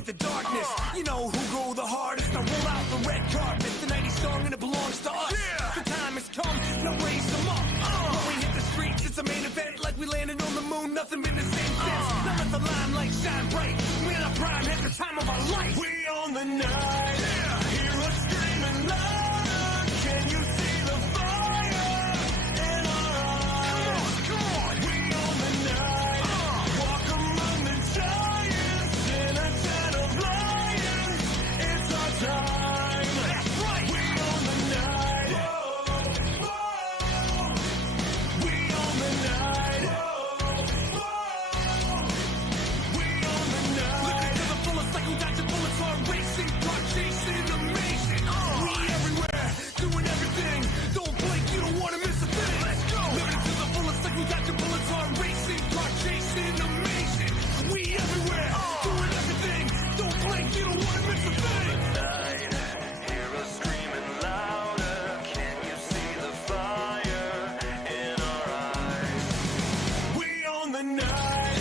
illuminate the darkness. You know who go the hardest. I roll out the red carpet. The 90s song and it belongs to us. The time has come, now raise them up. When we hit the streets, it's a main event. Like we landed on the moon, nothing been the same since. Now let the limelight shine bright. We're in our prime at the time of our life. We own the night. Hear us screaming louder. Can you see the fire in our eyes? Come on. We own the night. Walk among the giants in a den of lions. It's our time. That's right. We own the night. We own the night. We own the night. Living to the fullest like we got your bullets hard racing, car chasing, amazing. We everywhere, doing everything. Don't blink, you don't wanna miss a thing. Let's go. Living to the fullest like we got your bullets hard racing, car chasing, amazing. We everywhere, doing everything. Don't blink, you don't wanna miss a thing. Night, hear us screaming louder. Can you see the fire in our eyes? We own the night.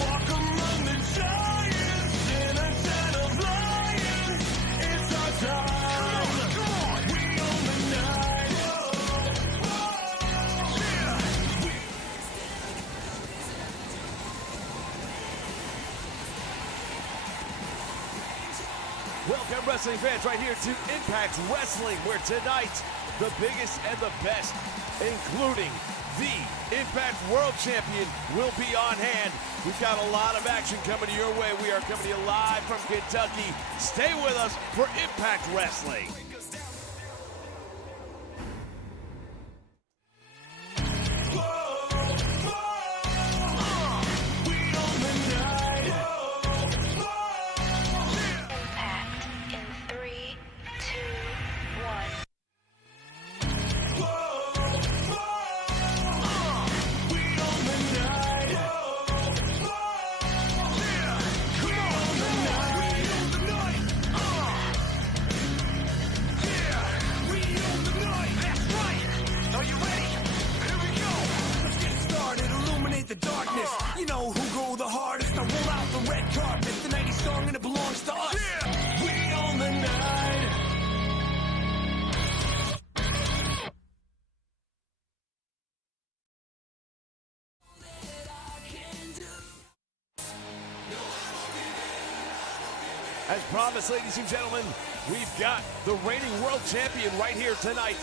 Walk among the giants in a den of lions. It's our time. Come on. We own the night. Welcome, wrestling fans, right here to Impact Wrestling, where tonight, the biggest and the best, including the Impact World Champion, will be on hand. We've got a lot of action coming your way. We are coming to you live from Kentucky. Stay with us for Impact Wrestling. We own the night. Impact in 3, 2, 1. We own the night. Come on, the night. We own the night. Yeah, we own the night. That's right. Are you ready? Here we go. Let's get started. Illuminate the darkness. You know who go the hardest. I roll out the red carpet. The 90s song and it belongs to us. We own the night. As promised, ladies and gentlemen, we've got the reigning world champion right here tonight.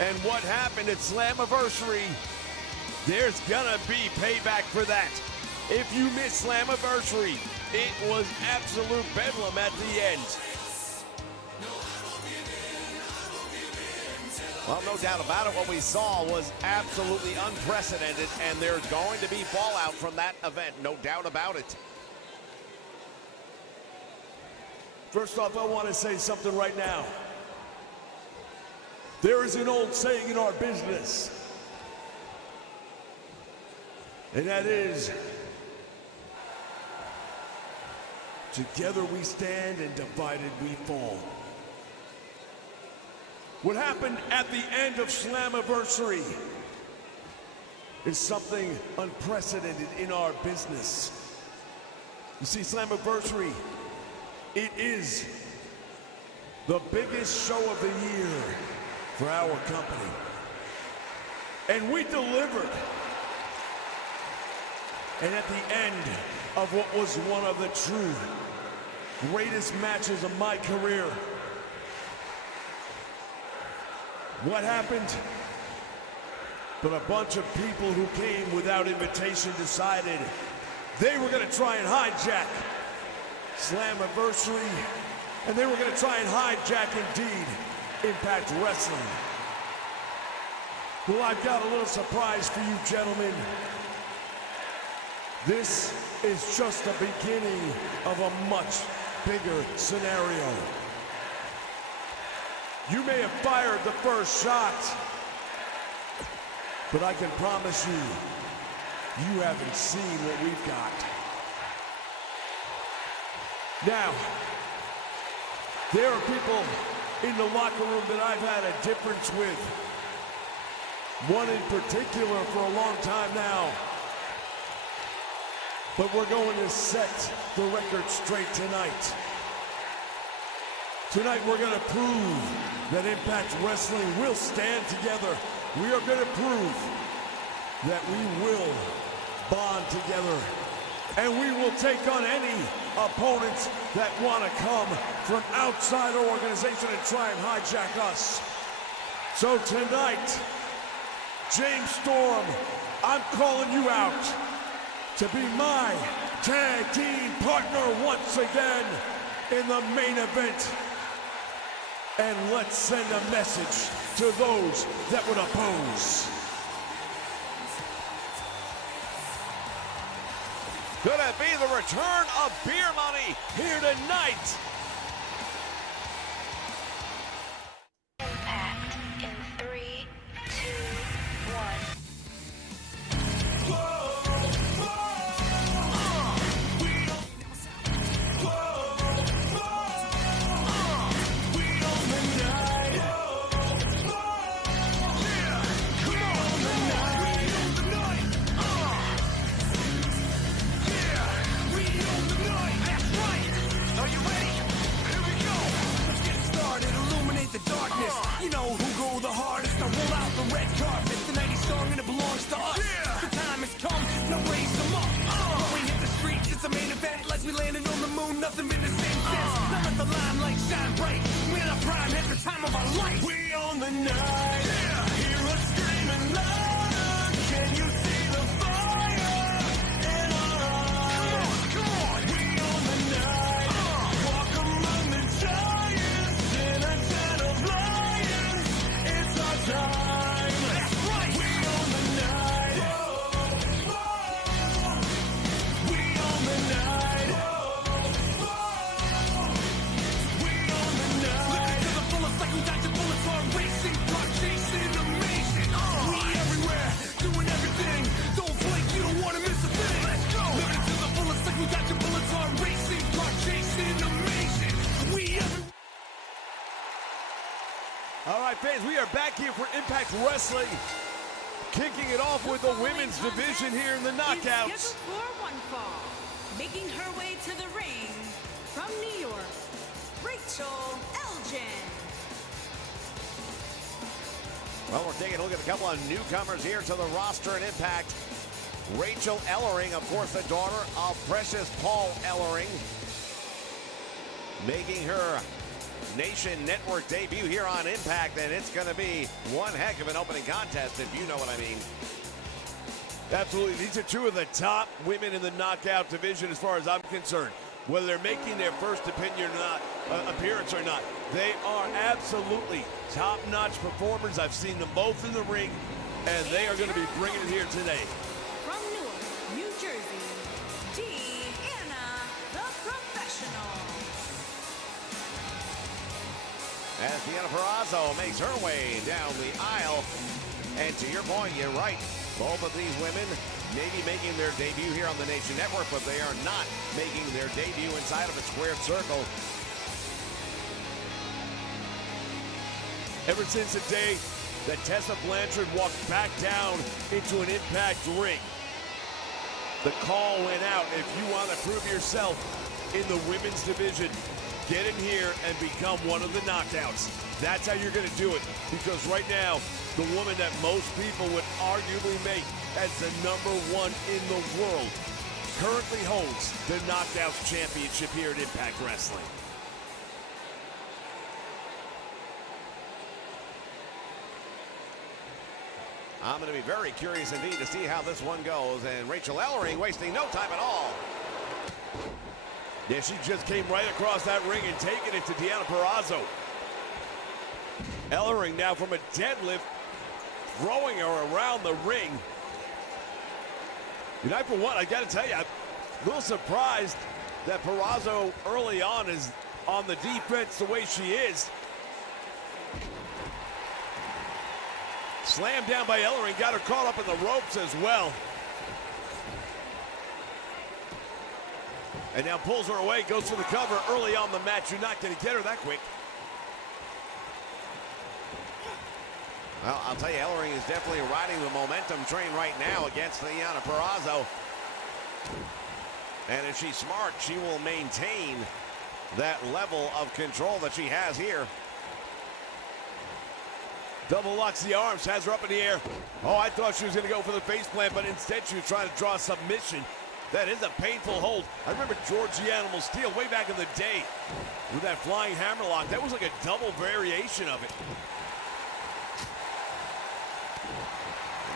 And what happened at Slammiversary, there's gonna be payback for that. If you missed Slammiversary, it was absolute bedlam at the end. Well, no doubt about it, what we saw was absolutely unprecedented, and there's going to be fallout from that event, no doubt about it. First off, I want to say something right now. There is an old saying in our business, and that is, together we stand and divided we fall. What happened at the end of Slammiversary is something unprecedented in our business. You see, Slammiversary, it is the biggest show of the year for our company. And we delivered. And at the end of what was one of the true greatest matches of my career, what happened? But a bunch of people who came without invitation decided they were gonna try and hijack Slammiversary, and they were going to try and hijack, indeed, Impact Wrestling. Well, I've got a little surprise for you, gentlemen. This is just the beginning of a much bigger scenario. You may have fired the first shot, but I can promise you, you haven't seen what we've got. Now, there are people in the locker room that I've had a difference with. One in particular for a long time now. but we're going to set the record straight tonight. Tonight we're going to prove that Impact Wrestling will stand together. We are going to prove that we will bond together. And we will take on any opponents that want to come from outside our organization and try and hijack us. So tonight, James Storm, I'm calling you out to be my tag team partner once again in the main event. And let's send a message to those that would oppose. Could it be the return of beer money here tonight? Impact in 3, 2, 1. You know who go the hardest. I roll out the red carpet. The night is strong and it belongs to us. The time has come. Now raise them up. When we hit the streets, it's a main event. Like we landed on the moon. Nothing been the same since. Now let the limelight shine bright. We're in our prime at the time of our life. We own the night. Hear us screaming louder. Can you see the fire in our eyes? Come on. We own the night. Walk among the giants in a den of lions. It's our time. That's right. We own the night. We own the night. We own the night. Living to the fullest like we dodging bullets on racing, car chasing, amazing. We everywhere, doing everything. Don't blink, you don't want to miss a thing. Let's go. Living to the fullest like we dodging bullets on racing, car chasing, amazing. We everywhere. All right, fans, we are back here for Impact Wrestling. Kicking it off with the women's division here in the knockouts. Is scheduled for one fall. Making her way to the ring from New York, Rachel Elgin. Well, we're taking a look at a couple of newcomers here to the roster in Impact. Rachel Ellering, of course, the daughter of Precious Paul Ellering, making her Nation Network debut here on Impact, and it's going to be one heck of an opening contest, if you know what I mean. Absolutely. These are two of the top women in the knockout division as far as I'm concerned. Whether they're making their first appearance or not, they are absolutely top-notch performers. I've seen them both in the ring, and they are going to be bringing it here today. From Newark, New Jersey, Deanna, the professional. As Deanna Purrazzo makes her way down the aisle. And to your point, you're right. Both of these women may be making their debut here on the Nation Network, but they are not making their debut inside of a squared circle. Ever since the day that Tessa Blanchard walked back down into an Impact ring, the call went out. If you want to prove yourself in the women's division, get in here and become one of the knockouts. That's how you're going to do it. Because right now, the woman that most people would arguably make as the #1 in the world currently holds the Knockouts Championship here at Impact Wrestling. I'm going to be very curious indeed to see how this one goes. And Rachel Ellering wasting no time at all. Yeah, she just came right across that ring and taking it to Deanna Purrazzo. Ellering now from a deadlift, throwing her around the ring. And I, for one, I got to tell you, I'm a little surprised that Purrazzo early on is on the defense the way she is. Slammed down by Ellering, got her caught up in the ropes as well. And now pulls her away, goes for the cover early on the match. You're not going to get her that quick. Well, I'll tell you, Ellering is definitely riding the momentum train right now against Deanna Purrazzo. And if she's smart, she will maintain that level of control that she has here. Double locks the arms, has her up in the air. Oh, I thought she was going to go for the face plant, but instead she was trying to draw a submission. That is a painful hold. I remember George the Animal Steel way back in the day with that flying hammerlock. That was like a double variation of it.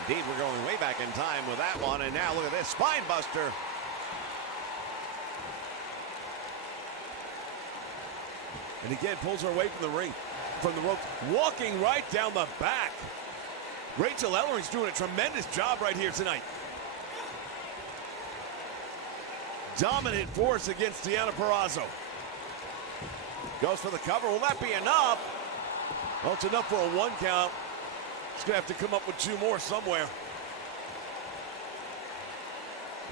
Indeed, we're going way back in time with that one. And now look at this, spine buster. And again, pulls her away from the ring, from the rope, walking right down the back. Rachel Ellering's doing a tremendous job right here tonight. Dominant force against Deonna Purrazzo. Goes for the cover. Will that be enough? Well, it's enough for a 1 count. She's going to have to come up with 2 more somewhere.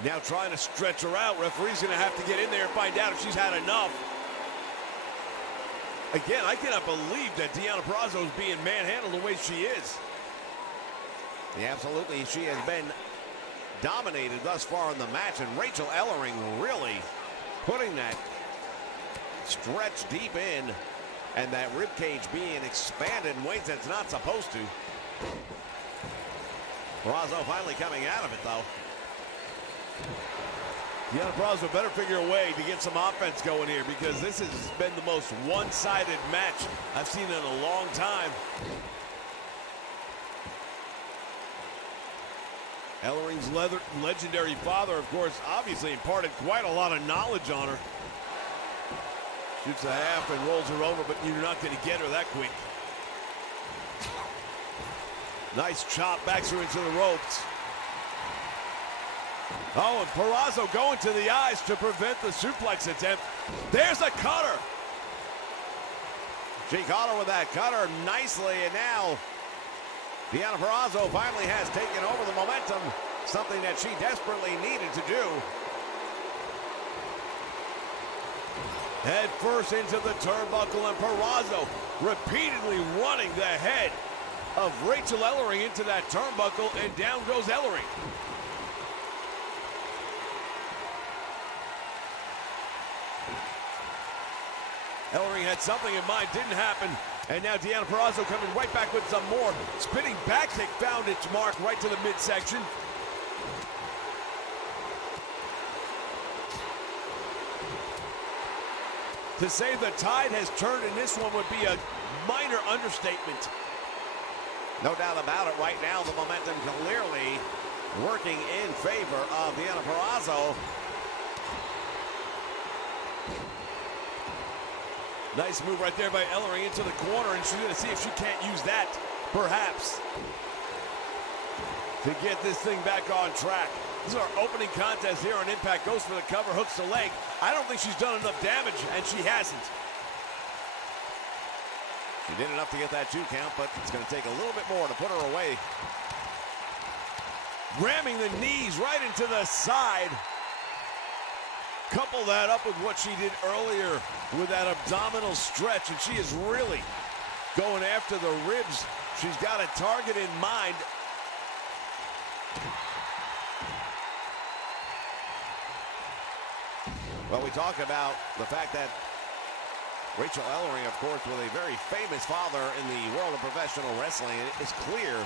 Now trying to stretch her out. Referee's going to have to get in there and find out if she's had enough. Again, I cannot believe that Deonna Purrazzo is being manhandled the way she is. Yeah, absolutely. She has been dominated thus far in the match, and Rachel Ellering really putting that stretch deep in, and that rib cage being expanded in ways that's not supposed to. Purrazzo finally coming out of it, though. Deonna Purrazzo better figure a way to get some offense going here, because this has been the most one-sided match I've seen in a long time. Ellering's legendary father, of course, obviously imparted quite a lot of knowledge on her. Shoots a half and rolls her over, but you're not going to get her that quick. Nice chop, backs her into the ropes. Oh, and Purrazzo going to the eyes to prevent the suplex attempt. There's a cutter. She caught her with that cutter nicely, and now Deonna Purrazzo finally has taken over the momentum, something that she desperately needed to do. Head first into the turnbuckle, and Purrazzo repeatedly running the head of Rachel Ellering into that turnbuckle, and down goes Ellering. Ellering had something in mind, didn't happen. And now Deonna Purrazzo coming right back with some more. Spinning back kick found its mark right to the midsection. To say the tide has turned in this one would be a minor understatement. No doubt about it. Right now, the momentum clearly working in favor of Deonna Purrazzo. Nice move right there by Ellering into the corner, and she's going to see if she can't use that, perhaps, to get this thing back on track. This is our opening contest here on Impact. Goes for the cover, hooks the leg. I don't think she's done enough damage, and she hasn't. She did enough to get that 2 count, but it's going to take a little bit more to put her away. Ramming the knees right into the side. Couple that up with what she did earlier with that abdominal stretch, and she is really going after the ribs. She's got a target in mind. Well, we talk about the fact that Rachel Ellering, of course, with a very famous father in the world of professional wrestling, it is clear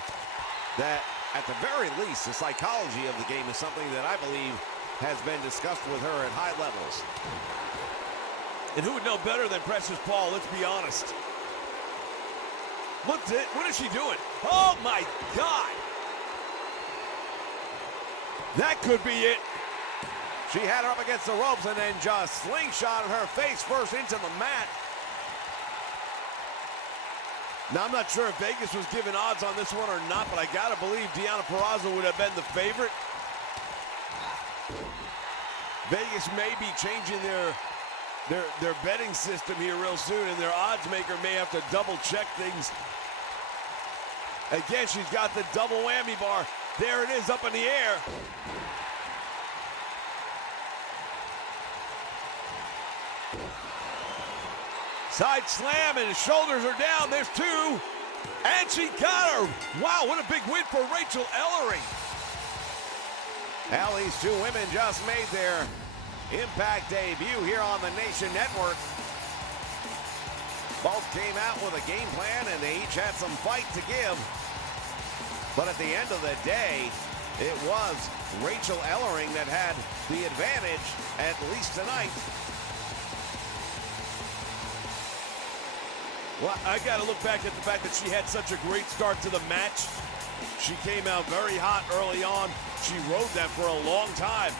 that at the very least, the psychology of the game is something that I believe has been discussed with her at high levels. And who would know better than Precious Paul, let's be honest. What is she doing? Oh my God! That could be it. She had her up against the ropes and then just slingshotted her face first into the mat. Now, I'm not sure if Vegas was giving odds on this one or not, but I gotta believe Deonna Purrazzo would have been the favorite. Vegas may be changing their betting system here real soon, and their odds maker may have to double check things. Again, she's got the double whammy bar. There it is up in the air. Side slam, and his shoulders are down. There's 2, and she got her. Wow, what a big win for Rachel Ellering. Well, these 2 women just made their Impact debut here on the Nation Network. Both came out with a game plan and they each had some fight to give. But at the end of the day, it was Rachel Ellering that had the advantage, at least tonight. Well, I got to look back at the fact that she had such a great start to the match. She came out very hot early on. She rode that for a long time.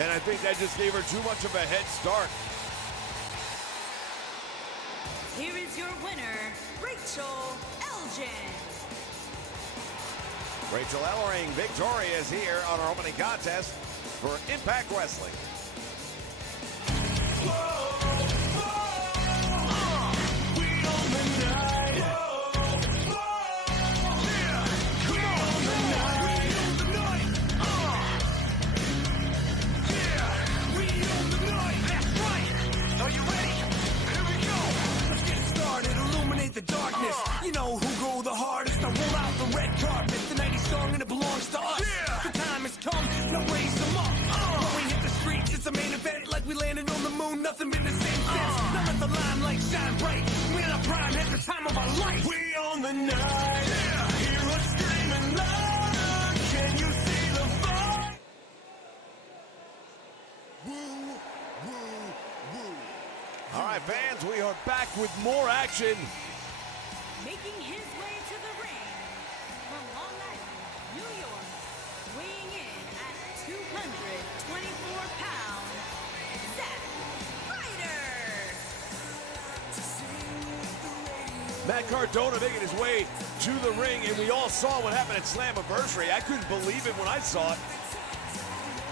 And I think that just gave her too much of a head start. Here is your winner, Rachel Elgin. Rachel Ellering victorious here on our opening contest for Impact Wrestling. The darkness, you know who go the hardest. I roll out the red carpet, the 90s song and it belongs to us. The time has come, now raise them up. When we hit the streets, it's a main event like we landed on the moon. Nothing been the same since. Now let the limelight shine bright. We're in our prime, at the time of our life. We own the night. Hear us screaming louder. Can you see the fight? Woo, woo, woo. All right, fans, we are back with more action. Making his way to the ring from Long Island, New York, weighing in at 224 pounds, Zack Ryder. Matt Cardona making his way to the ring, and we all saw what happened at Slammiversary. I couldn't believe it when I saw it.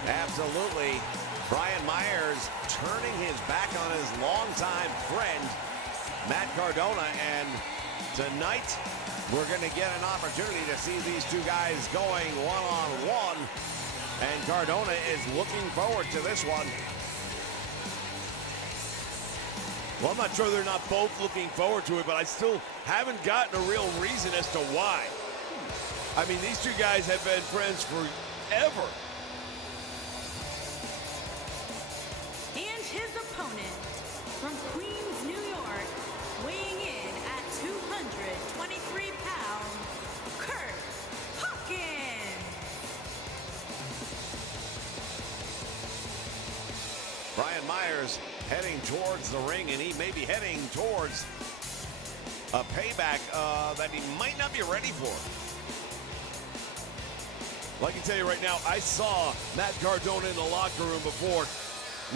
Absolutely. Brian Myers turning his back on his longtime friend, Matt Cardona, and tonight we're going to get an opportunity to see these two guys going one-on-one, and Cardona is looking forward to this one. Well, I'm not sure they're not both looking forward to it, but I still haven't gotten a real reason as to why. I mean, these two guys have been friends forever. And his opponent from Queens, New York, weighing in at 223 pounds, Kurt Hawkins. Brian Myers heading towards the ring, and he may be heading towards a payback that he might not be ready for. Well, I can tell you right now, I saw Matt Cardona in the locker room before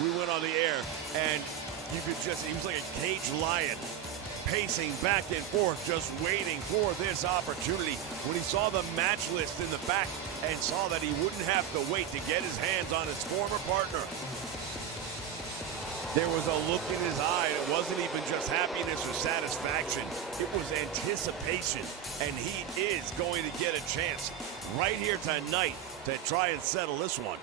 we went on the air, and you could just, he was like a caged lion, pacing back and forth, just waiting for this opportunity. When he saw the match list in the back and saw that he wouldn't have to wait to get his hands on his former partner, there was a look in his eye. It wasn't even just happiness or satisfaction. It was anticipation, and he is going to get a chance right here tonight to try and settle this one.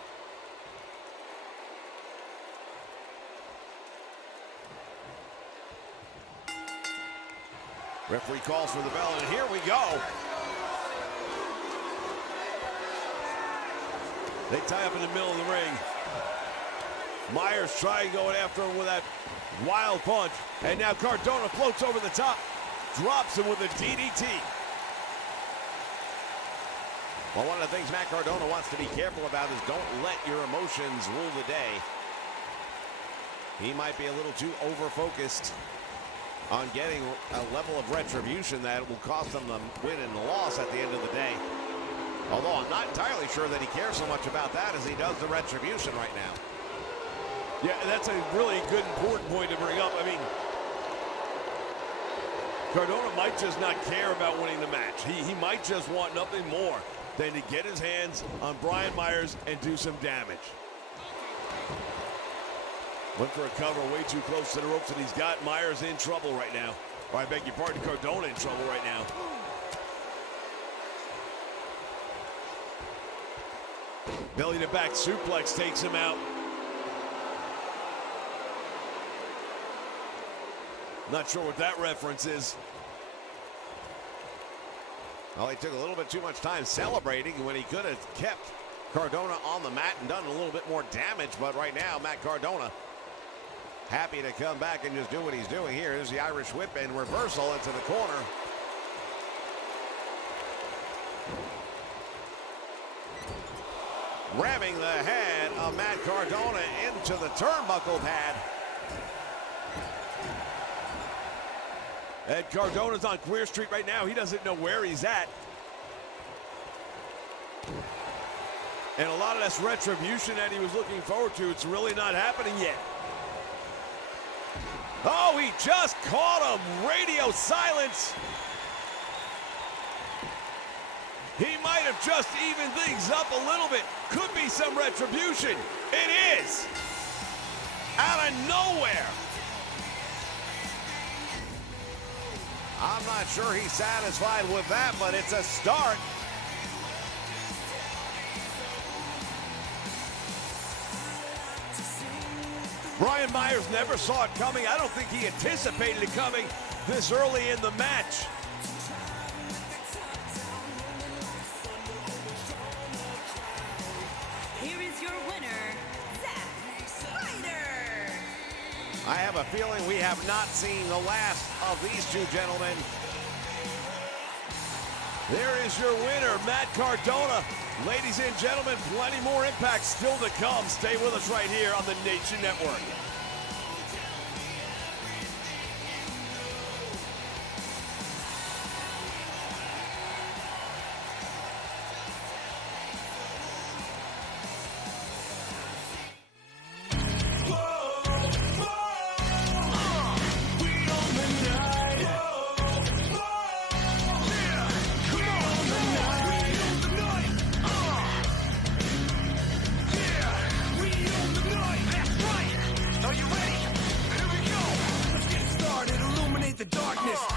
Referee calls for the bell, and here we go. They tie up in the middle of the ring. Myers trying going after him with that wild punch. And now Cardona floats over the top, drops him with a DDT. Well, one of the things Matt Cardona wants to be careful about is don't let your emotions rule the day. He might be a little too over-focused on getting a level of retribution that will cost him the win and the loss at the end of the day. Although I'm not entirely sure that he cares so much about that as he does the retribution right now. Yeah, and that's a really good, important point to bring up. I mean, Cardona might just not care about winning the match. He might just want nothing more than to get his hands on Brian Myers and do some damage. Went for a cover way too close to the ropes, and he's got Myers in trouble right now. Or I beg your pardon, Cardona in trouble right now. Belly to back suplex takes him out. Not sure what that reference is. Well, he took a little bit too much time celebrating when he could have kept Cardona on the mat and done a little bit more damage, but right now, Matt Cardona happy to come back and just do what he's doing here. Here's the Irish whip and reversal into the corner. Ramming the head of Matt Cardona into the turnbuckle pad. And Cardona's on Queer Street right now. He doesn't know where he's at. And a lot of this retribution that he was looking forward to, it's really not happening yet. Oh, he just caught him. Radio silence. He might have just evened things up a little bit. Could be some retribution. It is. Out of nowhere. I'm not sure he's satisfied with that, but it's a start. Brian Myers never saw it coming. I don't think he anticipated it coming this early in the match. Here is your winner, Zack Ryder. I have a feeling we have not seen the last of these two gentlemen. There is your winner, Matt Cardona. Ladies and gentlemen, plenty more Impact still to come. Stay with us right here on the Nation Network.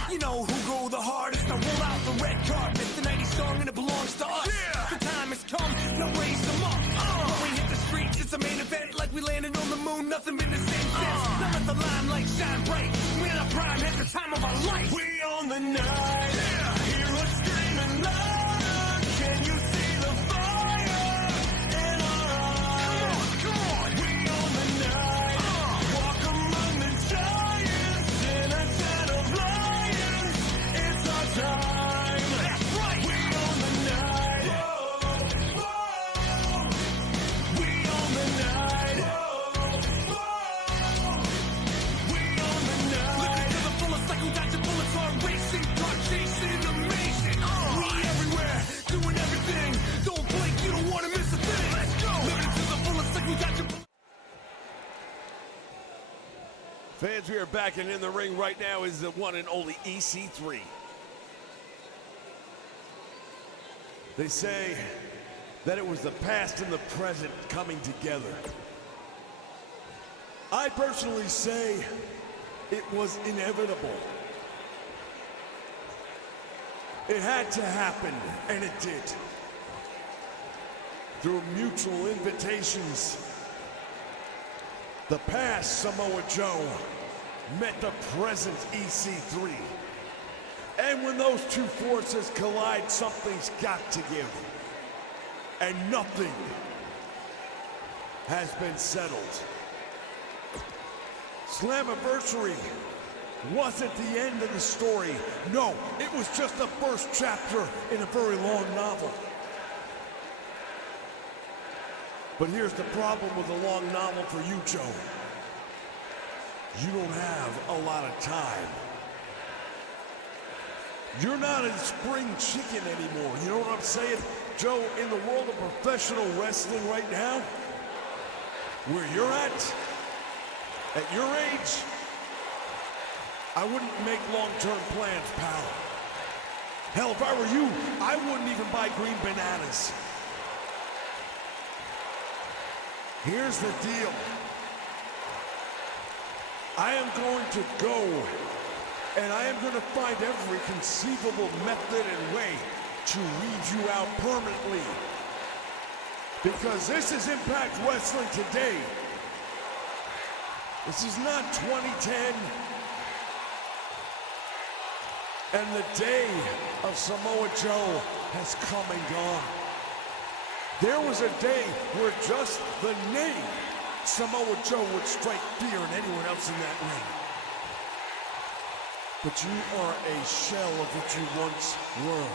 You know who go the hardest. I roll out the red carpet. The 90s song and it belongs to us. Yeah. The time has come. Now raise them up. When we hit the streets, it's a main event. Like we landed on the moon. Nothing been the same since. Now let the limelight shine bright. We're in our prime at the time of our life. We on the night. Yeah. Hear us screaming loud. Can you see the fire in our eyes? Come on. We on the night. Walk among the giants in a den of lions. It's our time. That's right. We on the night. Whoa, whoa. We on the night. Whoa, whoa. We on the night. Living to the fullest like we got your bullets on racing. Car chasing, amazing. We everywhere, doing everything. Don't blink, you don't want to miss a thing. Let's go. Living to the fullest like we got your Fans, we are back, and in the ring right now is the one and only EC3. They say that it was the past and the present coming together. I personally say it was inevitable. It had to happen, and it did. Through mutual invitations, the past Samoa Joe met the present EC3. And when those two forces collide, something's got to give. And nothing has been settled. Slammiversary wasn't the end of the story. No, it was just the first chapter in a very long novel. But here's the problem with a long novel for you, Joe. You don't have a lot of time. You're not a spring chicken anymore. You know what I'm saying? Joe, in the world of professional wrestling right now, where you're at your age, I wouldn't make long-term plans, pal. Hell, if I were you, I wouldn't even buy green bananas. Here's the deal. I am going to go, and I am going to find every conceivable method and way to weed you out permanently. Because this is Impact Wrestling today. This is not 2010. And the day of Samoa Joe has come and gone. There was a day where just the name Samoa Joe would strike fear in anyone else in that ring. But you are a shell of what you once were,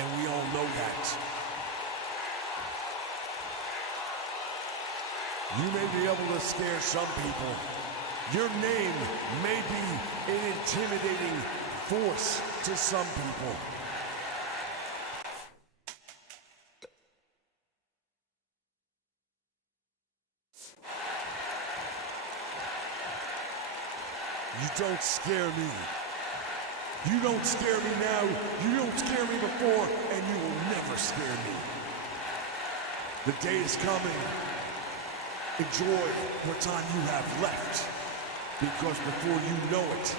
and we all know that. You may be able to scare some people. Your name may be an intimidating force to some people. You don't scare me. You don't scare me now, you don't scare me before, and you will never scare me. The day is coming. Enjoy what time you have left, because before you know it,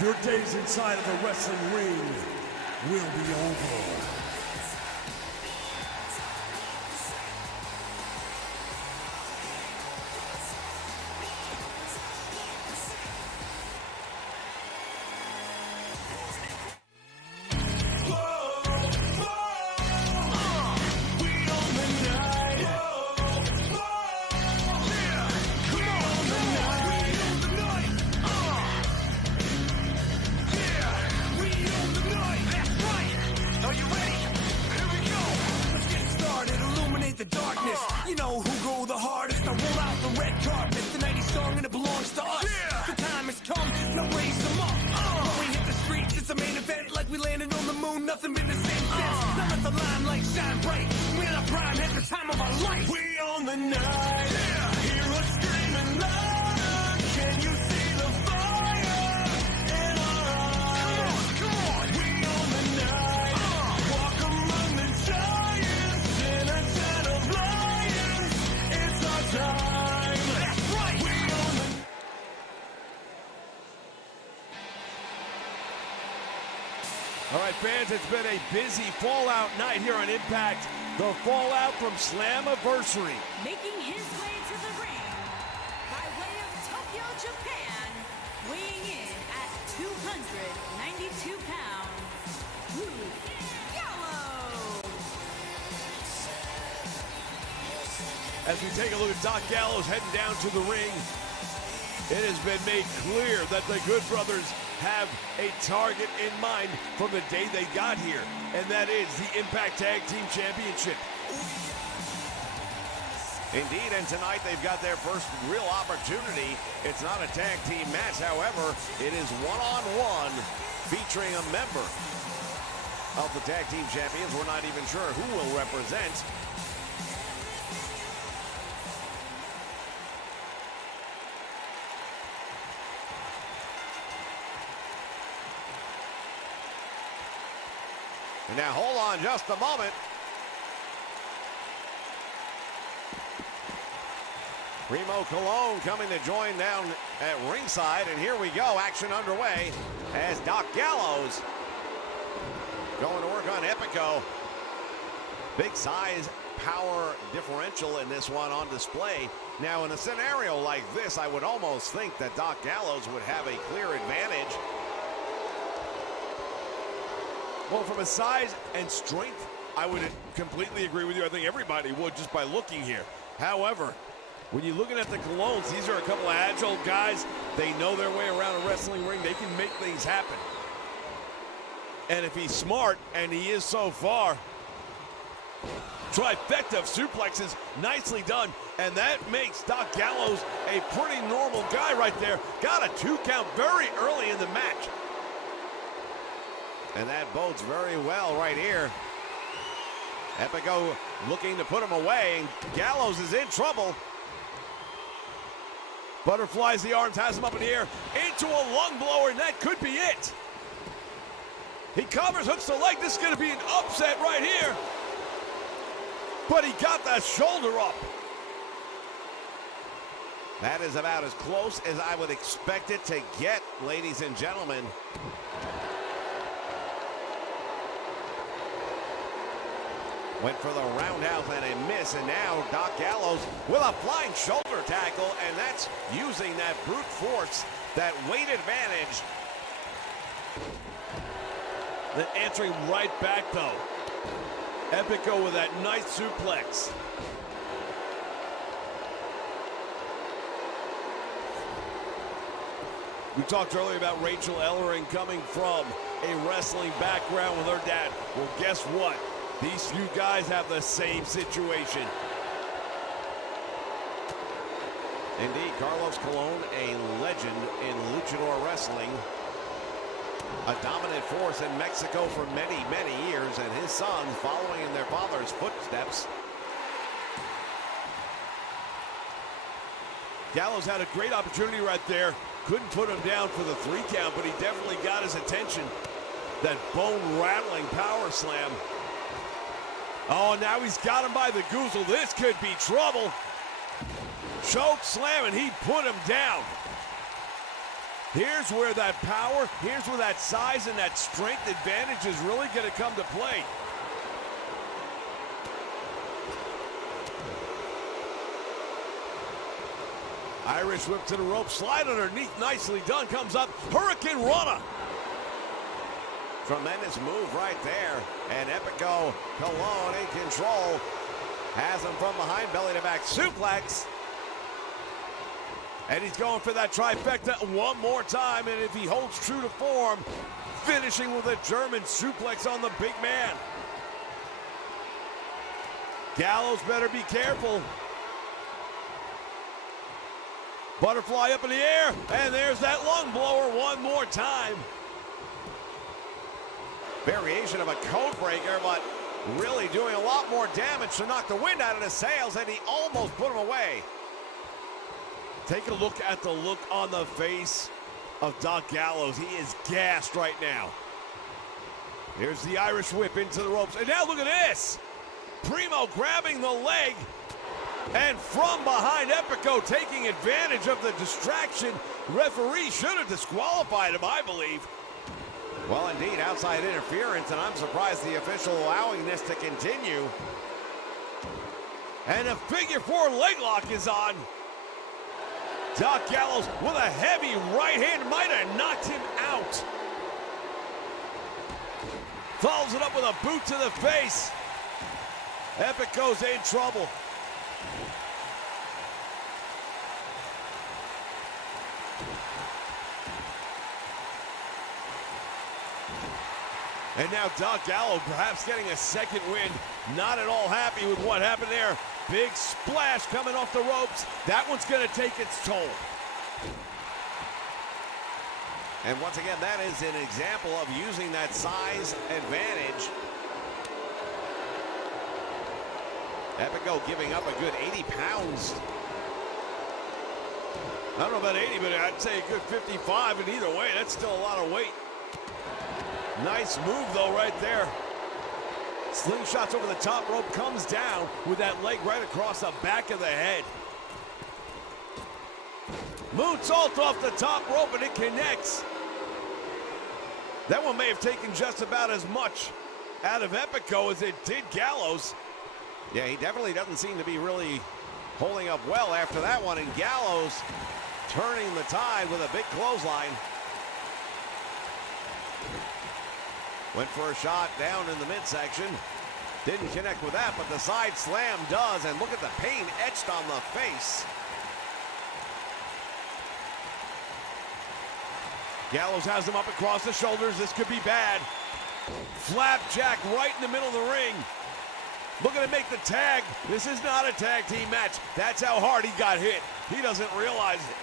your days inside of the wrestling ring will be over. You know who go the hardest. I roll out the red carpet. The 90s song and it belongs to us. Yeah. The time has come, now raise them up. When we hit the streets, it's a main event. Like we landed on the moon, nothing been the same since. Now let the limelight shine bright. We're in our prime, at the time of our life. We own the night. Yeah. Hear us screaming louder. Can you see the fire in our eyes? Come on. We own the night. Walk among the giants in a den of lions. It's our time. That's right. We own the... All right, fans, it's been a busy Fallout night here on Impact. The Fallout from Slammiversary. Making his way to the ring by way of Tokyo, Japan, weighing in at 292 pounds, Luke Gallows. As we take a look at Doc Gallows heading down to the ring, it has been made clear that the Good Brothers have a target in mind from the day they got here, and that is the Impact Tag Team Championship. Indeed, and tonight they've got their first real opportunity. It's not a tag team match, however, it is one-on-one featuring a member of the Tag Team Champions. We're not even sure who will represent. And now, hold on just a moment. Primo Colon coming to join down at ringside, and here we go, action underway as Doc Gallows going to work on Epico. Big size, power differential in this one on display. Now, in a scenario like this, I would almost think that Doc Gallows would have a clear advantage. Well, from a size and strength, I would completely agree with you. I think everybody would just by looking here. However, when you're looking at the Colones, these are a couple of agile guys. They know their way around a wrestling ring. They can make things happen. And if he's smart, and he is so far, trifecta of suplexes, nicely done. And that makes Doc Gallows a pretty normal guy right there. Got a 2 count very early in the match. And that bodes very well right here. Epico looking to put him away, and Gallows is in trouble. Butterflies the arms, has him up in the air, into a lung blower, and that could be it. He covers, hooks the leg. This is going to be an upset right here. But he got that shoulder up. That is about as close as I would expect it to get, ladies and gentlemen. Went for the roundhouse and a miss, and now Doc Gallows with a flying shoulder tackle, and that's using that brute force, that weight advantage. Then answering right back, though. Epico with that nice suplex. We talked earlier about Rachel Ellering coming from a wrestling background with her dad. Well, guess what? These few guys have the same situation. Indeed, Carlos Colon, a legend in luchador wrestling. A dominant force in Mexico for many, many years, and his sons following in their father's footsteps. Gallows had a great opportunity right there. Couldn't put him down for the 3 count, but he definitely got his attention. That bone-rattling power slam. Oh, now he's got him by the goozle. This could be trouble. Choke slam, and he put him down. Here's where that power, here's where that size and that strength advantage is really going to come to play. Irish whip to the rope, slide underneath, nicely done, comes up, Hurricane Rana. Tremendous move right there, and Epico Colon in control. Has him from behind, belly to back suplex. And he's going for that trifecta one more time, and if he holds true to form, finishing with a German suplex on the big man. Gallows better be careful. Butterfly up in the air, and there's that lung blower one more time. Variation of a code breaker, but really doing a lot more damage to knock the wind out of his sails, and he almost put him away. Take a look at the look on the face of Doc Gallows. He is gassed right now. Here's the Irish whip into the ropes. And now look at this. Primo grabbing the leg. And from behind, Epico taking advantage of the distraction. Referee should have disqualified him, I believe. Well, indeed, outside interference, and I'm surprised the official allowing this to continue. And a figure 4 leg lock is on. Doc Gallows with a heavy right hand might have knocked him out. Follows it up with a boot to the face. Epico's in trouble. And now Doc Gallows perhaps getting a second win. Not at all happy with what happened there. Big splash coming off the ropes. That one's going to take its toll. And once again, that is an example of using that size advantage. Epico giving up a good 80 pounds. I don't know about 80, but I'd say a good 55, and either way, that's still a lot of weight. Nice move, though, right there. Slingshots over the top rope, comes down with that leg right across the back of the head. Moonsault off the top rope, and it connects. That one may have taken just about as much out of Epico as it did Gallows. Yeah, he definitely doesn't seem to be really holding up well after that one, and Gallows turning the tide with a big clothesline. Went for a shot down in the midsection. Didn't connect with that, but the side slam does, and look at the pain etched on the face. Gallows has him up across the shoulders. This could be bad. Flapjack right in the middle of the ring. Looking to make the tag. This is not a tag team match. That's how hard he got hit. He doesn't realize it.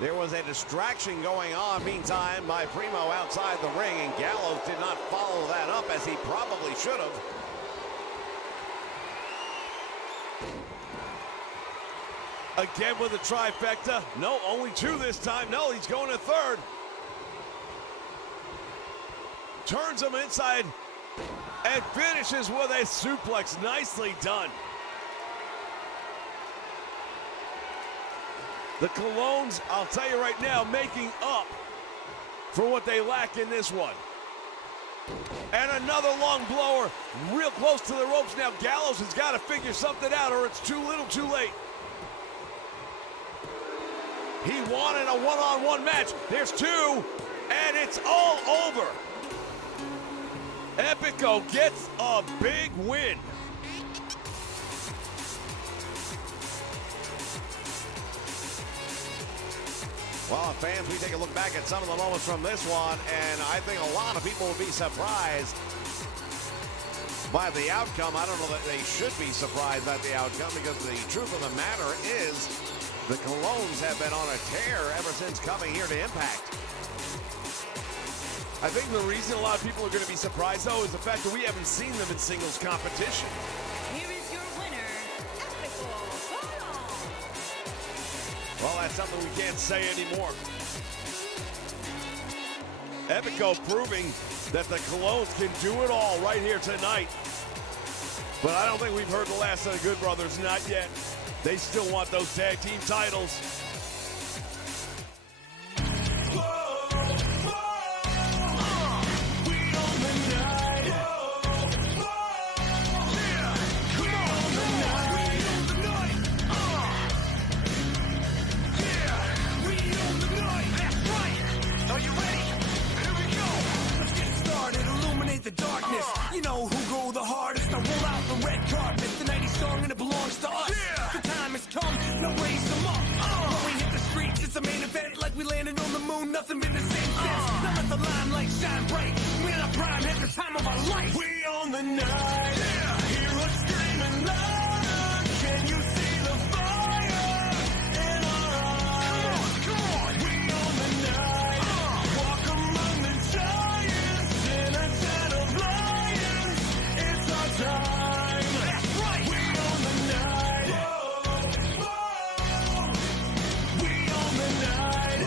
There was a distraction going on, meantime, by Primo outside the ring, and Gallows did not follow that up as he probably should have. Again with a trifecta. No, only 2 this time. No, he's going to 3rd. Turns him inside and finishes with a suplex. Nicely done. The Colognes, I'll tell you right now, making up for what they lack in this one. And another long blower, real close to the ropes now. Gallows has got to figure something out, or it's too little too late. He wanted a one-on-one match. There's 2, and it's all over. Epico gets a big win. Well, fans, we take a look back at some of the moments from this one, and I think a lot of people will be surprised by the outcome. I don't know that they should be surprised at the outcome, because the truth of the matter is the Colognes have been on a tear ever since coming here to Impact. I think the reason a lot of people are going to be surprised, though, is the fact that we haven't seen them in singles competition. Here is your winner, Epico. Well, that's something we can't say anymore. Epico proving that the Colognes can do it all right here tonight. But I don't think we've heard the last of the Good Brothers, not yet. They still want those tag team titles. The darkness, you know who go the hardest. I roll out the red carpet, the 90s song and it belongs to us. The time has come, now raise them up. When we hit the streets, it's a main event, like we landed on the moon, nothing been the same since. Now let the limelight shine bright, we're in our prime, at the time of our life. We own the night, hear us screaming louder. Can you see the fire in our eyes? Come on, we own the night, walk among the giants in a den of lions. It's our time. That's right. We own the night. We own the night.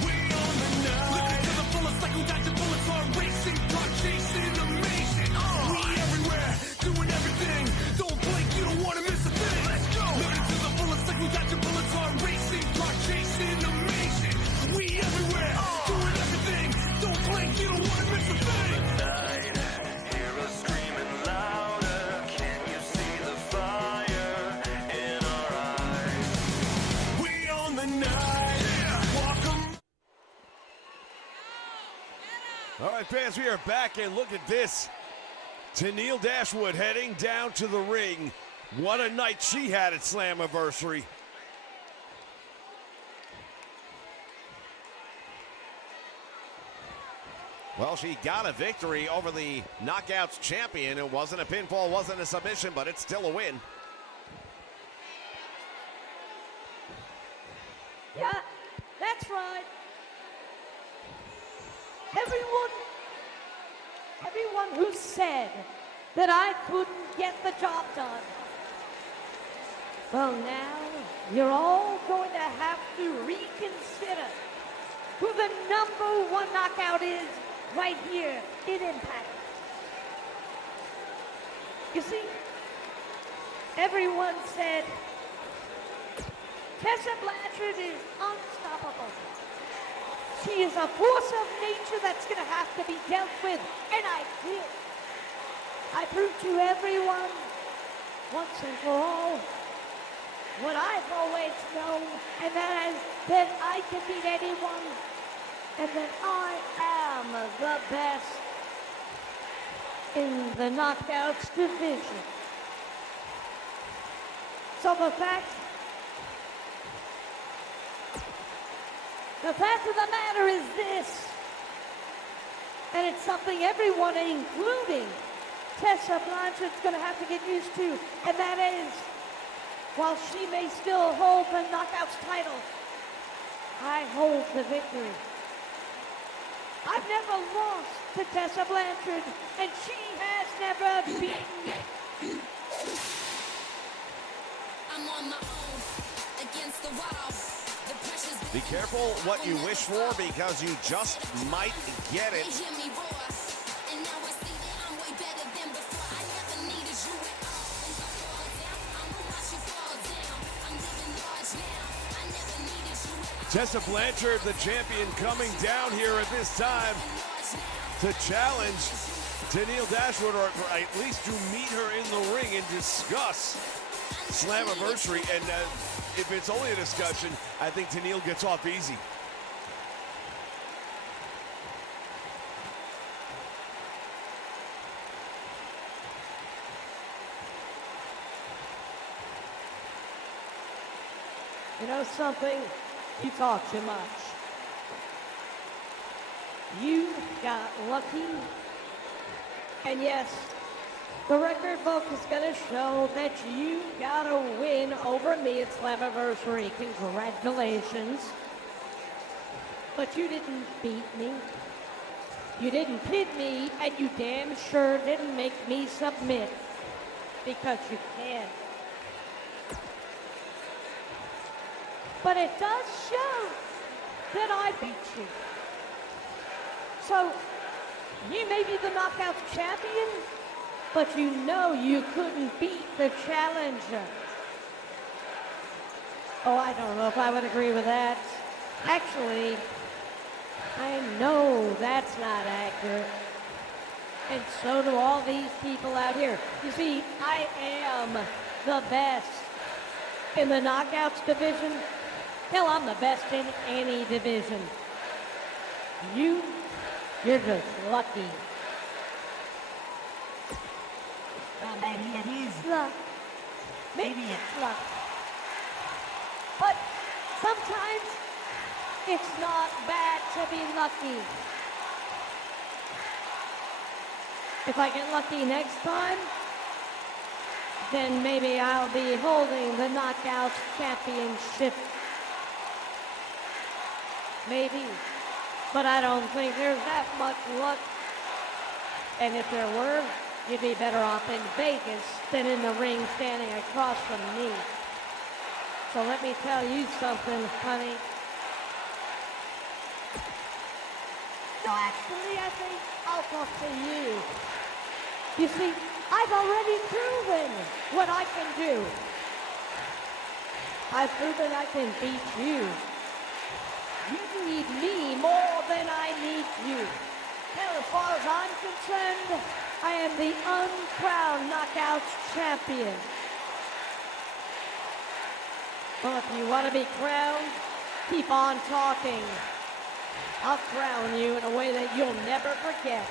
We own the night. Living to the fullest, like we got the bullets on racing, car chasing, amazing. We everywhere, doing everything. Don't blink, you don't want to miss a thing. Let's go. Living to the fullest, like we got your bullets on racing, car chasing, amazing. We everywhere, doing everything. Don't blink, you don't want to miss a thing. Hear us screaming louder. Can you see the fire in our eyes? We own the night. Walk 'em. All right, fans, we are back, and look at this. Tenille Dashwood heading down to the ring. What a night she had at Slammiversary. Well, she got a victory over the Knockouts champion. It wasn't a pinfall, wasn't a submission, but it's still a win. Yeah, that's right. Everyone who said that I couldn't get the job done. Well, now you're all going to have to reconsider who the #1 knockout is right here in Impact. You see, everyone said Tessa Blanchard is unstoppable. She is a force of nature that's going to have to be dealt with, and I did. I proved to everyone, once and for all, what I've always known, and that is that I can beat anyone, and that I am the best in the Knockouts division. So the fact of the matter is this, and it's something everyone, including Tessa Blanchard's going to have to get used to, and that is, while she may still hold the Knockouts title, I hold the victory. I've never lost to Tessa Blanchard, and she has never beaten. I'm on my own, against the wall. The pressure's Be careful what you wish for, because you just might get it. hear me roar, and now I see that I'm way better than before. I never needed you at all. When I fall down, I'ma watch you fall down. I'm living large now. I never needed you at all. Tessa Blanchard, the champion, coming down here at this time to challenge Tenille Dashwood, or at least to meet her in the ring and discuss Slammiversary. And if it's only a discussion, I think Tenille gets off easy. You know something? You talk too much. You got lucky. And yes, the record book is going to show that you got a win over me at Slammiversary. Congratulations. But you didn't beat me. You didn't pin me, and you damn sure didn't make me submit. Because you can't. But it does show that I beat you. So, you may be the knockout champion, but you know you couldn't beat the challenger. Oh, I don't know if I would agree with that. Actually, I know that's not accurate. And so do all these people out here. You see, I am the best in the knockouts division. Hell, I'm the best in any division. You're just lucky. Well, maybe it is. Luck. Maybe it's luck. But sometimes it's not bad to be lucky. If I get lucky next time, then maybe I'll be holding the Knockouts Championship. Maybe. But I don't think there's that much luck. And if there were, you'd be better off in Vegas than in the ring standing across from me. So let me tell you something, honey. No, actually, I think I'll talk to you. You see, I've already proven what I can do. I've proven I can beat you. You need me more than I need you. Hell, as far as I'm concerned, I am the uncrowned Knockouts champion. Well, if you want to be crowned, keep on talking. I'll crown you in a way that you'll never forget.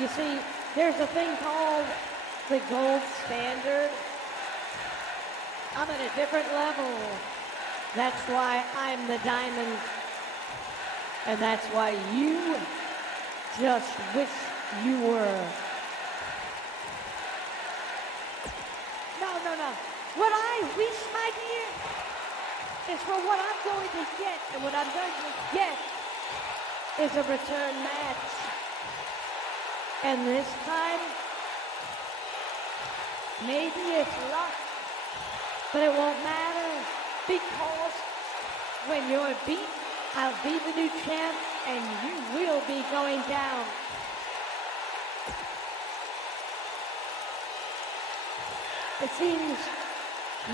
You see, there's a thing called the gold standard. I'm at a different level. That's why I'm the diamond. And that's why you just wish you were. No. What I wish, my dear, is for what I'm going to get. And what I'm going to get is a return match. And this time, maybe it's luck, but it won't matter, because when you're beat, I'll be the new champ, and you will be going down. It seems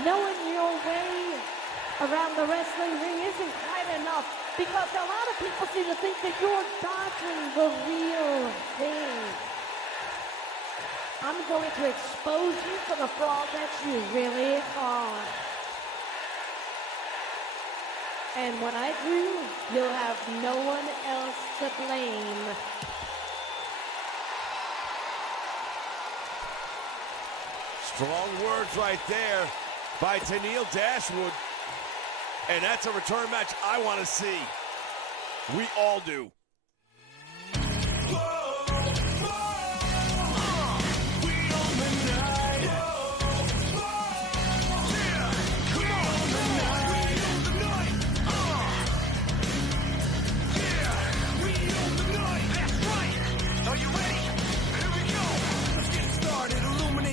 knowing your way around the wrestling ring isn't quite enough, because a lot of people seem to think that you're dodging the real thing. I'm going to expose you for the fraud that you really are. And when I do, you'll have no one else to blame. Strong words right there by Tennille Dashwood. And that's a return match I want to see. We all do.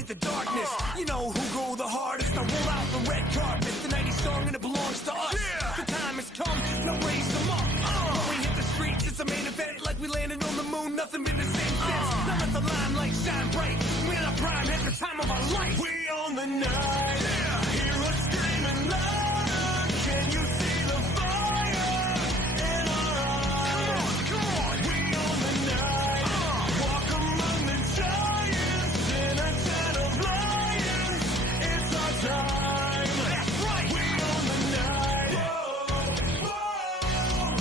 The darkness, you know who go the hardest. I roll out the red carpet, the 90s song and it belongs to us. The time has come, now raise them up. When we hit the streets, it's a main event, like we landed on the moon. Nothing been the same since. Now let the limelight shine bright. We're in our prime at the time of our life. We own the night. Hear us screaming loud. Can you see the fire in our eyes? Come on. We own the night. Walk among the giants in a tent of lions. It's our time. That's right. We own the night. Whoa, whoa.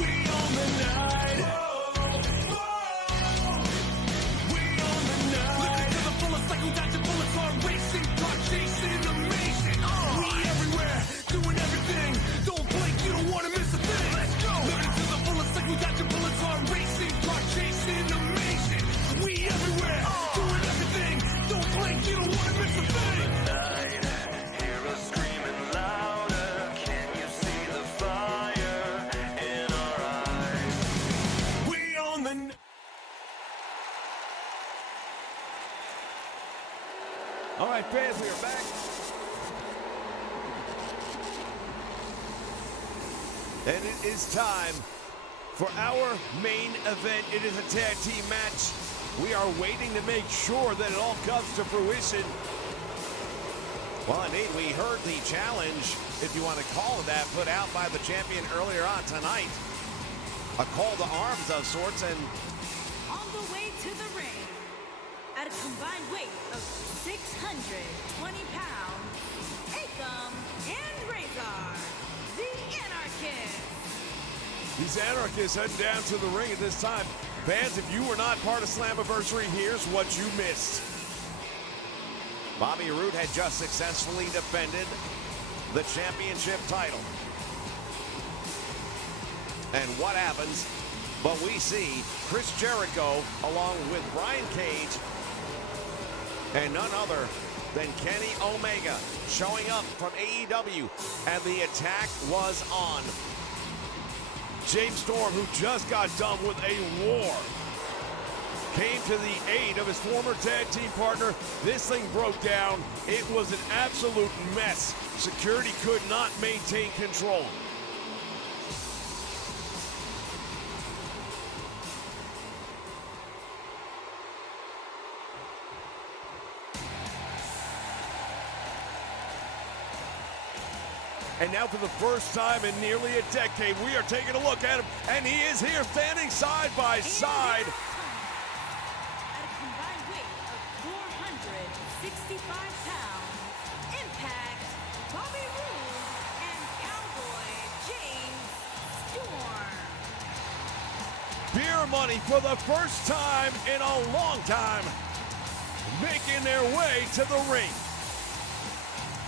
We own the night. Whoa, whoa. We own the night. Living to the fullest, like who dodging bullets on racing, car chasing. All right, fans, we are back. And it is time for our main event. It is a tag team match. We are waiting to make sure that it all comes to fruition. Well, indeed, we heard the challenge, if you want to call it that, put out by the champion earlier on tonight. A call to arms of sorts, and On the way to the ring, at a combined weight of 620 pounds, Akam and Razor, the Anarchists. These anarchists heading down to the ring at this time. Fans, if you were not part of Slammiversary, here's what you missed. Bobby Roode had just successfully defended the championship title. And what happens? But we see Chris Jericho along with Brian Cage and none other than Kenny Omega showing up from AEW, and the attack was on. James Storm, who just got done with a war, came to the aid of his former tag team partner. This thing broke down. It was an absolute mess. Security could not maintain control. And now for the first time in nearly a decade, we are taking a look at him, and he is here standing side by side. At a combined weight of 465 pounds, Impact, Bobby Roode, and Cowboy James Storm. Beer Money for the first time in a long time, making their way to the ring.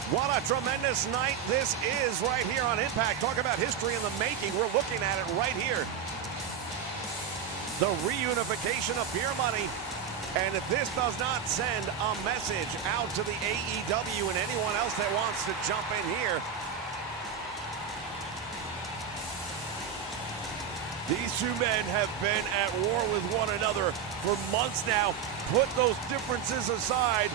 What a tremendous night this is right here on Impact. Talk about history in the making. We're looking at it right here. The reunification of Beer Money. And if this does not send a message out to the AEW and anyone else that wants to jump in here, These two men have been at war with one another for months now. Put those differences aside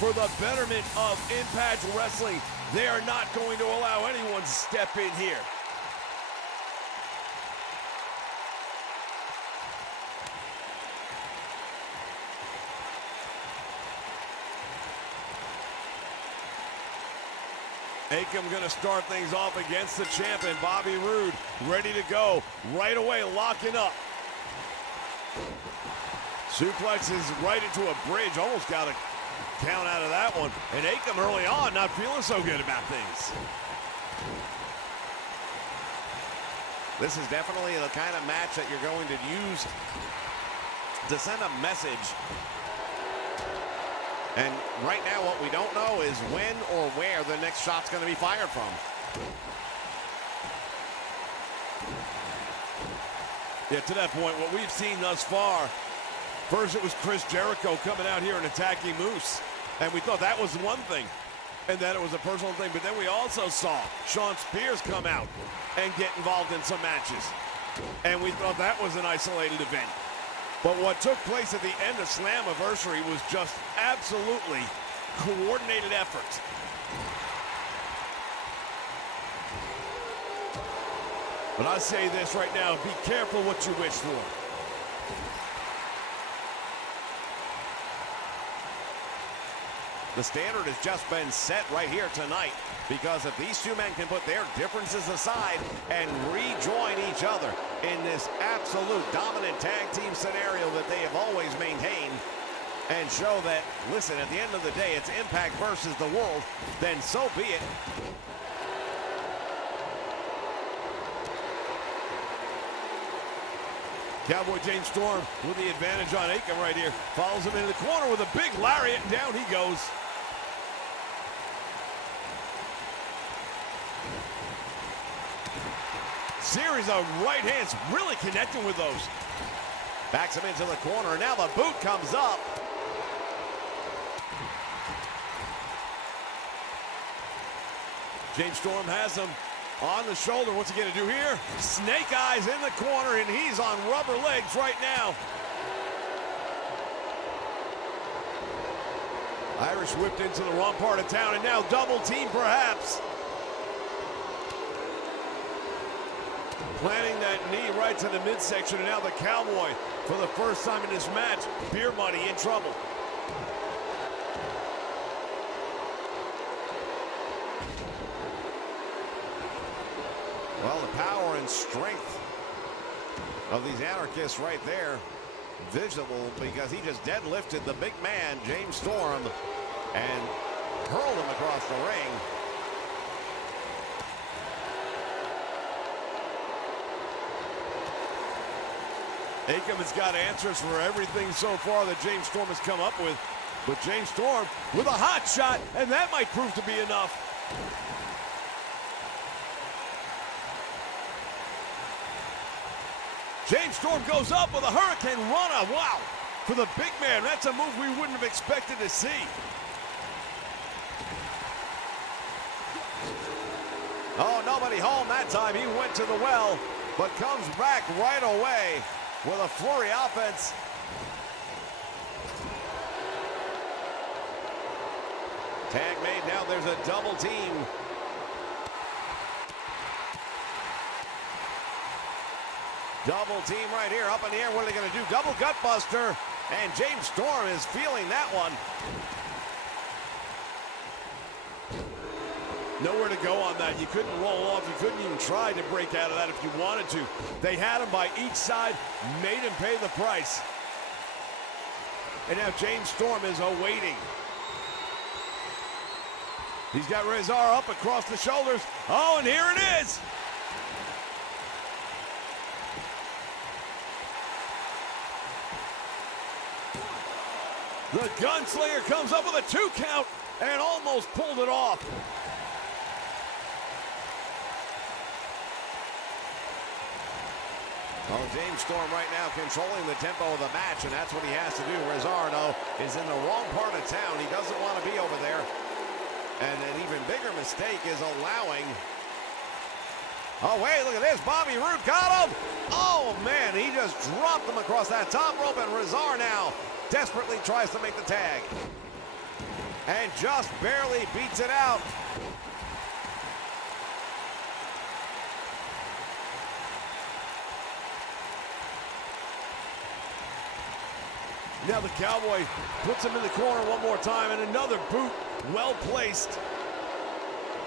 for the betterment of Impact Wrestling. They are not going to allow anyone to step in here. Akam going to start things off against the champion, Bobby Roode, ready to go right away, locking up. Suplexes right into a bridge, almost got a count out of that one. And Akam early on not feeling so good about things. this is definitely the kind of match that you're going to use to send a message. And right now what we don't know is when or where the next shot's going to be fired from. Yeah, to that point, what we've seen thus far, first it was Chris Jericho coming out here and attacking Moose. And we thought that was one thing, and that it was a personal thing. But then we also saw Shawn Spears come out and get involved in some matches. And we thought that was an isolated event. But what took place at the end of Slammiversary was just absolutely coordinated effort. But I say this right now, be careful what you wish for. The standard has just been set right here tonight, because if these two men can put their differences aside and rejoin each other in this absolute dominant tag team scenario that they have always maintained, and show that, listen, at the end of the day, it's Impact versus the world, then so be it. Cowboy James Storm with the advantage on Akam right here. Follows him into the corner with a big lariat, and down he goes. Series of right hands, really connecting with those. Backs him into the corner, and now the boot comes up. James Storm has him on the shoulder. What's he gonna do here? Snake eyes in the corner, and he's on rubber legs right now. Irish whipped into the wrong part of town, and now double team perhaps. Planting that knee right to the midsection, and now the Cowboy, for the first time in this match, beer money in trouble. Well, the power and strength of these anarchists right there, visible because he just deadlifted the big man, James Storm, and hurled him across the ring. Akam has got answers for everything so far that James Storm has come up with. But James Storm with a hot shot, and that might prove to be enough. James Storm goes up with a Hurricane Rana. Wow. For the big man, that's a move we wouldn't have expected to see. Oh, nobody home that time. He went to the well, but comes back right away with a flurry offense. Tag made, now there's a double team. Double team right here, up in the air. What are they going to do? Double gut buster, and James Storm is feeling that one. Nowhere to go on that. You couldn't roll off. You couldn't even try to break out of that if you wanted to. They had him by each side, made him pay the price. And now James Storm is awaiting. He's got Rezar up across the shoulders. Oh, and here it is. The Gunslinger comes up with a 2 count and almost pulled it off. Well, James Storm right now controlling the tempo of the match, and that's what he has to do. Rezardo is in the wrong part of town. He doesn't want to be over there. And an even bigger mistake is allowing... Oh, wait, look at this. Bobby Roode got him. Oh, man, he just dropped him across that top rope, and Rezar now desperately tries to make the tag. And just barely beats it out. Now the Cowboy puts him in the corner one more time, and another boot, well placed,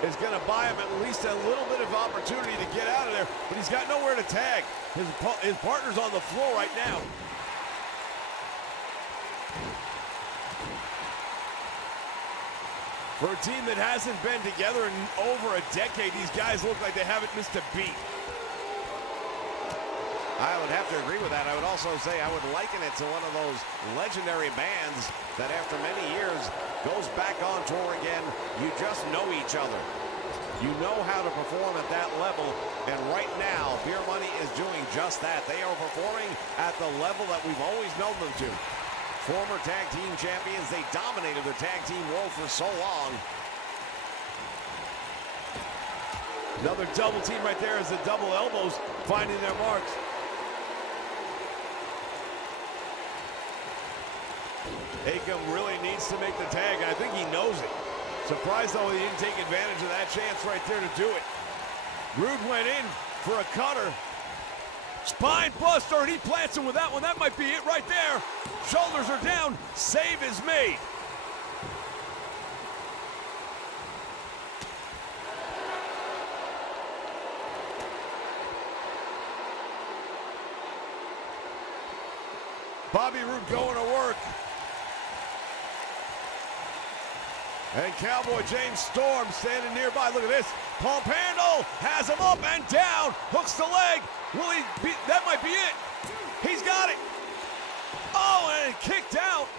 is going to buy him at least a little bit of opportunity to get out of there, but he's got nowhere to tag. His partner's on the floor right now. For a team that hasn't been together in over a decade, these guys look like they haven't missed a beat. I would have to agree with that. I would also say I would liken it to one of those legendary bands that after many years goes back on tour again. You just know each other. You know how to perform at that level, and right now, Beer Money is doing just that. They are performing at the level that we've always known them to. Former tag team champions, they dominated the tag team world for so long. Another double team right there as the double elbows finding their marks. Akam really needs to make the tag. I think he knows it. Surprised, though, he didn't take advantage of that chance right there to do it. Roode went in for a cutter. Spine buster, and he plants him with that one. That might be it right there. Shoulders are down. Save is made. Bobby Roode going to work. And Cowboy James Storm standing nearby. Look at this. Pump handle has him up and down. Hooks the leg. Will he be? That might be it. He's got it. Oh, and it kicked out.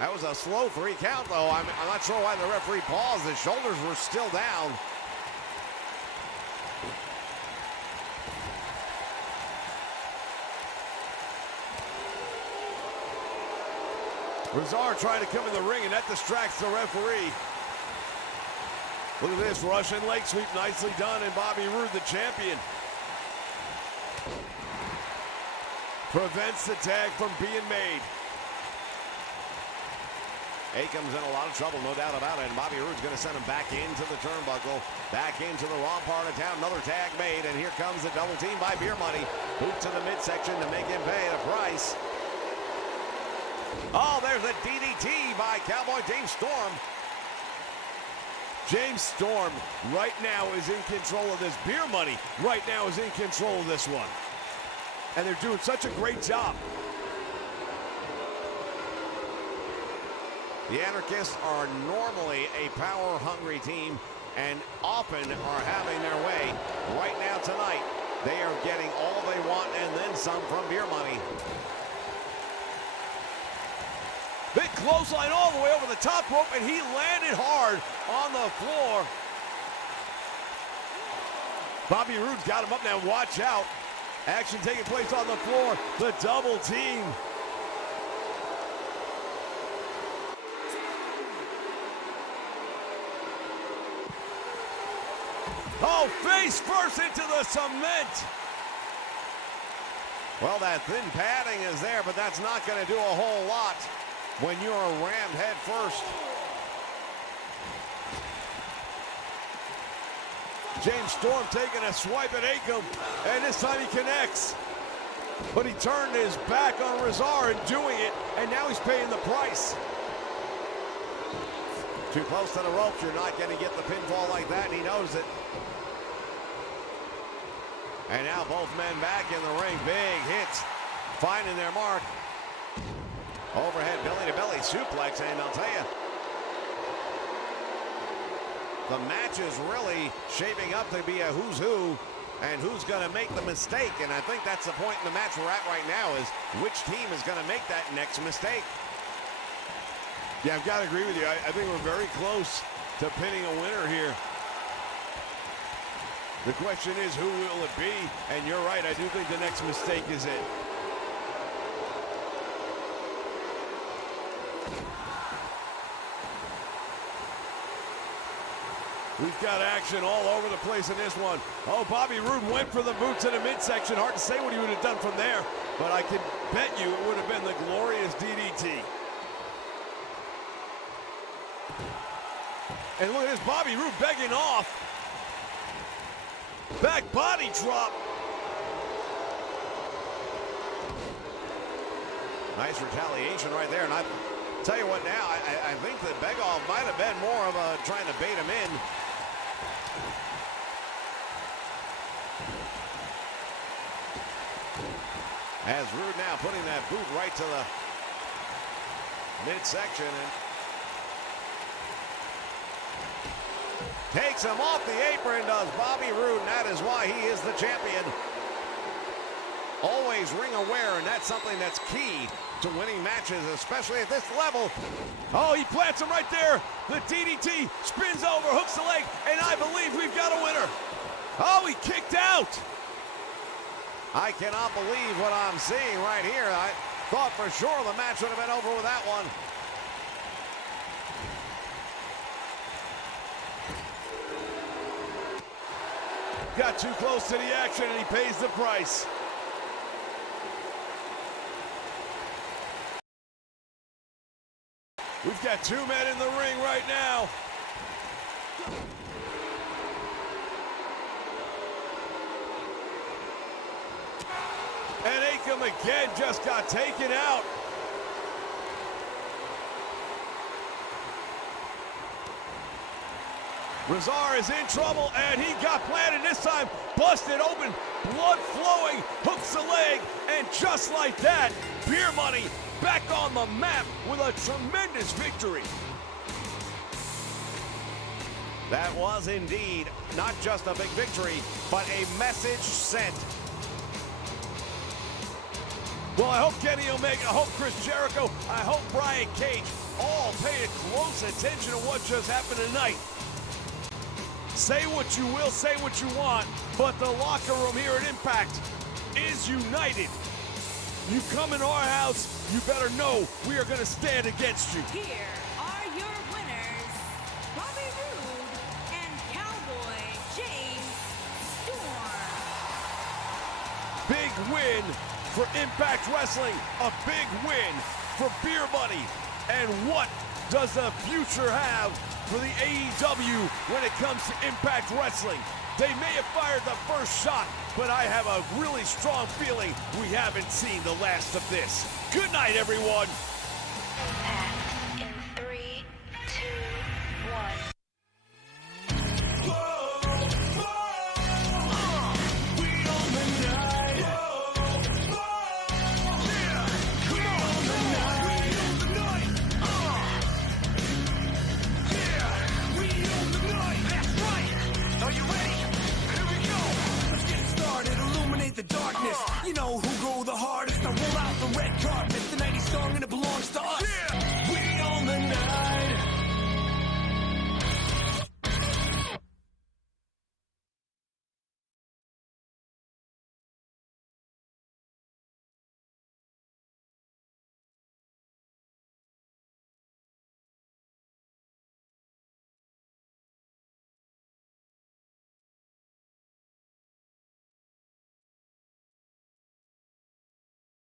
That was a slow 3 count, though. I'm not sure why the referee paused. His shoulders were still down. Rezar trying to come in the ring, and that distracts the referee. Look at this Russian leg sweep, nicely done, and Bobby Roode, the champion, prevents the tag from being made. Akam's in a lot of trouble, no doubt about it. And Bobby Roode's going to send him back into the turnbuckle, back into the wrong part of town. Another tag made, and here comes the double team by Beer Money. Boot to the midsection to make him pay the price. Oh, there's a DDT by Cowboy James Storm. James Storm right now is in control of this. Beer Money right now is in control of this one. And they're doing such a great job. The Anarchists are normally a power-hungry team and often are having their way. Right now tonight, they are getting all they want and then some from Beer Money. Big clothesline all the way over the top rope, and he landed hard on the floor. Bobby Roode's got him up now. Watch out. Action taking place on the floor. The double team. Oh, face first into the cement. Well, that thin padding is there, but that's not going to do a whole lot when you're rammed head first. James Storm taking a swipe at Akam, and this time he connects. But he turned his back on Razar in doing it, and now he's paying the price. Too close to the ropes, you're not going to get the pinfall like that, and he knows it. And now both men back in the ring. Big hits, finding their mark. Overhead belly-to-belly suplex, and I'll tell you, the match is really shaping up to be a who's who and who's going to make the mistake. And I think that's the point in the match we're at right now, is which team is going to make that next mistake. Yeah, I've got to agree with you. I think we're very close to pinning a winner here. The question is, who will it be? And you're right, I do think the next mistake is it. We've got action all over the place in this one. Oh, Bobby Roode went for the boot to the midsection. Hard to say what he would have done from there, but I can bet you it would have been the glorious DDT. And look at this, Bobby Roode begging off. Back body drop. Nice retaliation right there. And I tell you what now, I think that Begoff might have been more of a trying to bait him in. As Roode now putting that boot right to the midsection and takes him off the apron, does Bobby Roode, and that is why he is the champion. Always ring aware, and that's something that's key to winning matches, especially at this level. Oh, he plants him right there. The DDT spins over, hooks the leg, and I believe we've got a winner. Oh, he kicked out. I cannot believe what I'm seeing right here. I thought for sure the match would have been over with that one. Got too close to the action, and he pays the price. We've got two men in the ring right now. And Akam again just got taken out. Razar is in trouble, and he got planted this time. Busted open, blood flowing, hooks the leg, and just like that, Beer Money back on the map with a tremendous victory. That was indeed not just a big victory, but a message sent. Well, I hope Kenny Omega, I hope Chris Jericho, I hope Brian Cage all pay close attention to what just happened tonight. Say what you will, say what you want, but the locker room here at Impact is united. You come in our house, you better know we are going to stand against you. Here are your winners, Bobby Roode and Cowboy James Storm. Big win for Impact Wrestling, a big win for Beer Money, and what does the future have for the AEW when it comes to Impact Wrestling? They may have fired the first shot, but I have a really strong feeling we haven't seen the last of this. Good night, everyone.